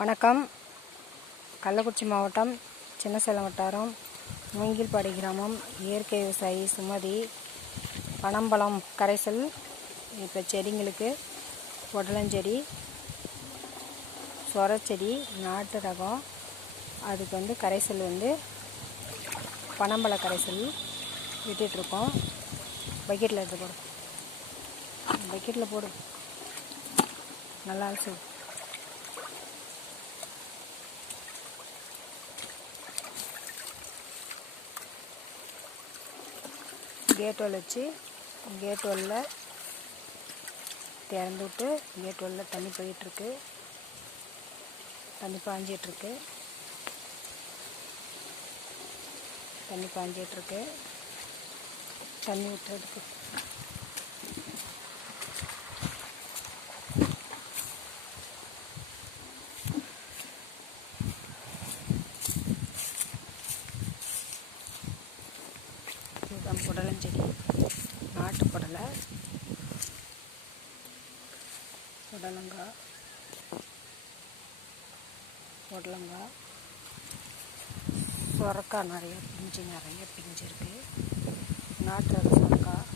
வணக்கம். கள்ளக்குறிச்சி மாவட்டம் சின்னசேலம் வட்டாரம் மூங்கில்பாடி கிராமம். இயற்கை விவசாயி சுமதி. பனம்பழம் கரைசல் இப்போ செடிங்களுக்கு பொடலஞ்செடி, சொரச்செடி, நாட்டு ரகம். அதுக்கு கரைசல் பனம்பழ கரைசல் விட்டுட்ருக்கோம். பக்கெட்டில் எடுத்து போடு, பக்கெட்டில் போடு, நல்லா அலசி. கேட் வால் வச்சு கேட் வாலில் திறந்து விட்டு கேட் வாலில் தண்ணி போயிட்டுருக்கு, தண்ணி பாஞ்சிட்ருக்கு, தண்ணி விட்டுறதுக்கு இதுதான் புடலஞ்செடி. நாட்டு புடலங்காய், சொரக்காய் நிறைய பிஞ்சு இருக்குது. நாட்டு ரக சொரக்காய்,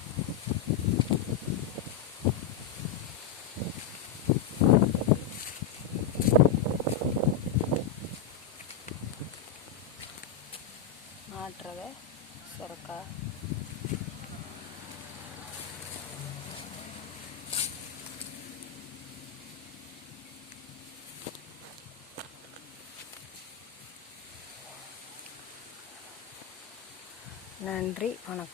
நாட்டு ரக சொரக்காய். நன்றி, வணக்கம்.